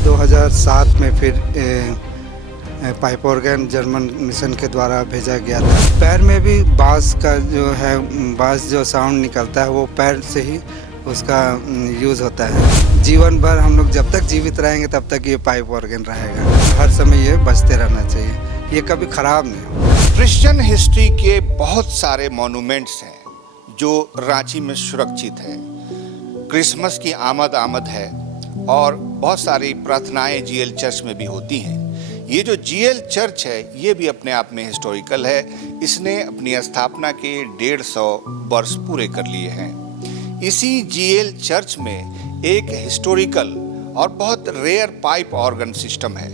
2007 में फिर pipe organ German mission के द्वारा भेजा गया था। पैर में भी बाँस का जो है, बाँस जो साउंड निकलता है वो पैर से ही उसका यूज़ होता है। जीवन भर हम लोग जब तक जीवित रहेंगे तब तक ये पाइप ऑर्गन रहेगा। हर समय ये बजते रहना चाहिए, ये कभी ख़राब नहीं हो। क्रिश्चियन हिस्ट्री के बहुत सारे मॉन्यूमेंट्स हैं जो रांची में सुरक्षित हैं। क्रिसमस की आमद है और बहुत सारी प्रार्थनाएं जीएल चर्च में भी होती हैं। ये जो जीएल चर्च है ये भी अपने आप में हिस्टोरिकल है। इसने अपनी स्थापना के 150 वर्ष पूरे कर लिए हैं। इसी जीएल चर्च में एक हिस्टोरिकल और बहुत रेयर पाइप ऑर्गन सिस्टम है।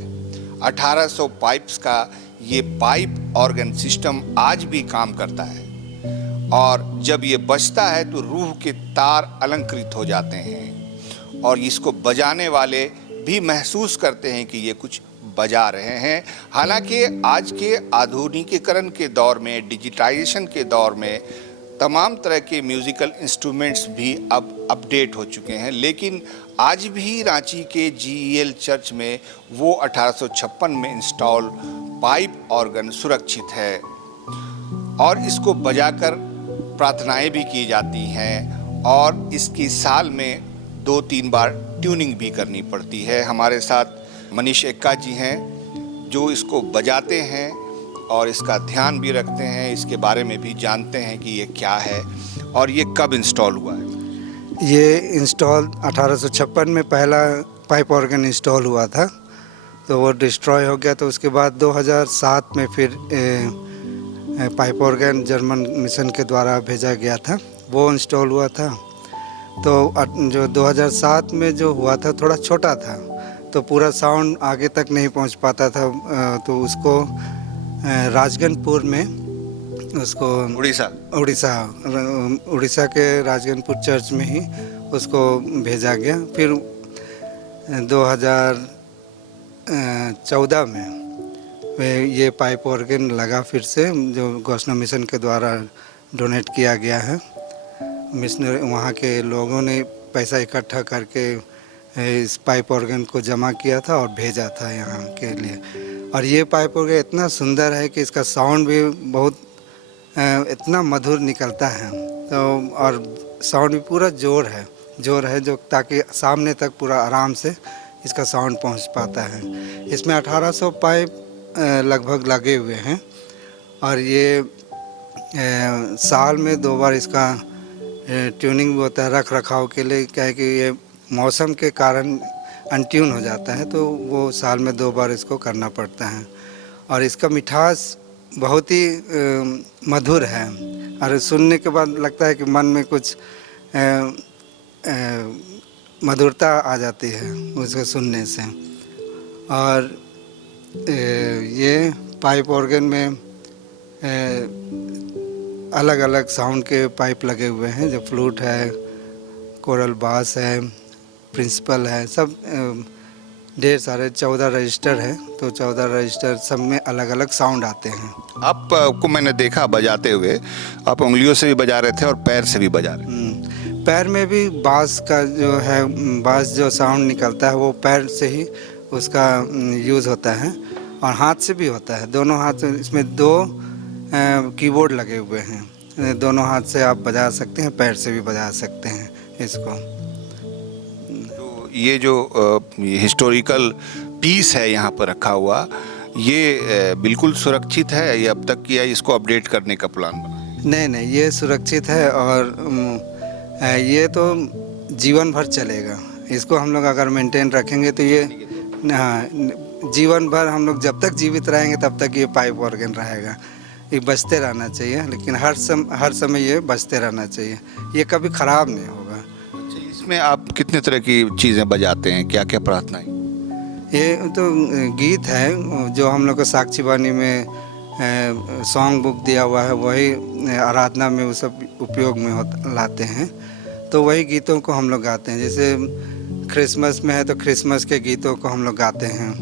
1800 पाइप्स का ये पाइप ऑर्गन सिस्टम आज भी काम करता है और जब ये बजता है तो रूह के तार अलंकृत हो जाते हैं और इसको बजाने वाले भी महसूस करते हैं कि ये कुछ बजा रहे हैं। हालांकि आज के आधुनिकीकरण के दौर में, डिजिटाइजेशन के दौर में तमाम तरह के म्यूज़िकल इंस्ट्रूमेंट्स भी अब अपडेट हो चुके हैं, लेकिन आज भी रांची के जीएल चर्च में वो 1856 में इंस्टॉल पाइप ऑर्गन सुरक्षित है और इसको बजाकर प्रार्थनाएं भी की जाती हैं और इसकी साल में 2-3 बार ट्यूनिंग भी करनी पड़ती है। हमारे साथ मनीष एक्का जी हैं जो इसको बजाते हैं और इसका ध्यान भी रखते हैं, इसके बारे में भी जानते हैं कि ये क्या है और ये कब इंस्टॉल हुआ है। ये इंस्टॉल 1856 में पहला पाइप ऑर्गन इंस्टॉल हुआ था, तो वो डिस्ट्रॉय हो गया। तो उसके बाद 2007 में फिर पाइप ऑर्गन जर्मन मिशन के द्वारा भेजा गया था, वो इंस्टॉल हुआ था। तो जो 2007 में जो हुआ था थोड़ा छोटा था, तो पूरा साउंड आगे तक नहीं पहुंच पाता था, तो उसको राजगनपुर में उसको उड़ीसा के राजगनपुर चर्च में ही उसको भेजा गया। फिर 2014 में ये पाइप ऑर्गन लगा फिर से, जो घोषणा मिशन के द्वारा डोनेट किया गया है। मिशनरी वहाँ के लोगों ने पैसा इकट्ठा करके इस पाइप ऑर्गन को जमा किया था और भेजा था यहाँ के लिए। और ये पाइप ऑर्गन इतना सुंदर है कि इसका साउंड भी बहुत इतना मधुर निकलता है, तो और साउंड भी पूरा जोर है जो ताकि सामने तक पूरा आराम से इसका साउंड पहुंच पाता है। इसमें 1800 पाइप लगभग लगे हुए हैं और ये साल में 2 बार इसका ट्यूनिंग भी होता है रख रखाव के लिए। क्या है कि ये मौसम के कारण अनट्यून हो जाता है, तो वो साल में 2 बार इसको करना पड़ता है। और इसका मिठास बहुत ही मधुर है और सुनने के बाद लगता है कि मन में कुछ मधुरता आ जाती है उसको सुनने से। और ये पाइप ऑर्गन में अलग अलग साउंड के पाइप लगे हुए हैं, जो फ्लूट है, कोरल बास है, प्रिंसिपल है, सब ढेर सारे 14 रजिस्टर है। तो 14 रजिस्टर सब में अलग अलग साउंड आते हैं। आपको मैंने देखा बजाते हुए, आप उंगलियों से भी बजा रहे थे और पैर से भी बजा रहे थे। पैर में भी बाँस का जो है, बाँस जो साउंड निकलता है वो पैर से ही उसका यूज़ होता है और हाथ से भी होता है। दोनों हाथ, इसमें 2 कीबोर्ड लगे हुए हैं, दोनों हाथ से आप बजा सकते हैं, पैर से भी बजा सकते हैं इसको। ये जो हिस्टोरिकल पीस है यहाँ पर रखा हुआ, ये बिल्कुल सुरक्षित है या अब तक किया इसको अपडेट करने का प्लान बना? नहीं, ये सुरक्षित है और ये तो जीवन भर चलेगा। इसको हम लोग अगर मेंटेन रखेंगे तो ये जीवन भर हम लोग जब तक जीवित रहेंगे तब तक ये पाइप ऑर्गन रहेगा। ये बजते रहना चाहिए, लेकिन हर समय ये बजते रहना चाहिए, ये कभी ख़राब नहीं होगा। इसमें आप कितने तरह की चीज़ें बजाते हैं, क्या क्या प्रार्थनाएं? ये तो गीत है जो हम लोग को साक्षी वाणी में सॉन्ग बुक दिया हुआ है, वही आराधना में वो सब उपयोग में लाते हैं। तो वही गीतों को हम लोग गाते हैं। जैसे क्रिसमस में है तो क्रिसमस के गीतों को हम लोग गाते हैं,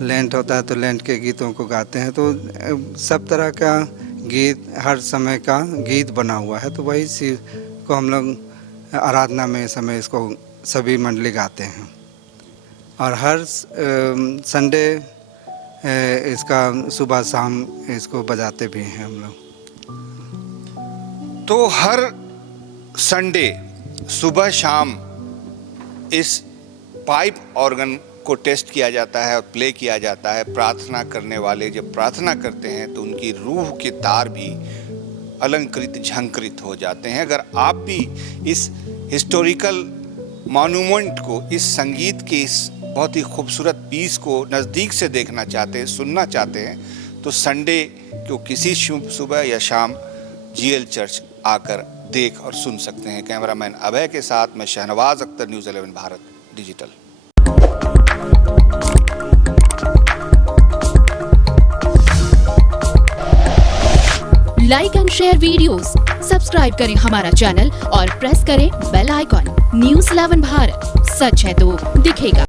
लेंट होता है तो लेंट के गीतों को गाते हैं। तो सब तरह का गीत, हर समय का गीत बना हुआ है, तो वही चीज़ को हम लोग आराधना में समय इसको सभी मंडली गाते हैं। और हर संडे इसका सुबह शाम इसको बजाते भी हैं हम लोग। तो हर संडे सुबह शाम इस पाइप ऑर्गन को टेस्ट किया जाता है और प्ले किया जाता है। प्रार्थना करने वाले जब प्रार्थना करते हैं तो उनकी रूह के तार भी अलंकृत झंकृत हो जाते हैं। अगर आप भी इस हिस्टोरिकल मॉन्यूमेंट को, इस संगीत के इस बहुत ही खूबसूरत पीस को नज़दीक से देखना चाहते हैं, सुनना चाहते हैं, तो संडे को किसी सुबह या शाम जीएल चर्च आकर देख और सुन सकते हैं। कैमरामैन अभय के साथ मैं Shahnawaz Akhtar, news 11 Bharat digital. Like and share videos, subscribe करें हमारा चैनल और प्रेस करें बेल आइकॉन। न्यूज़ 11 भारत, सच है तो दिखेगा।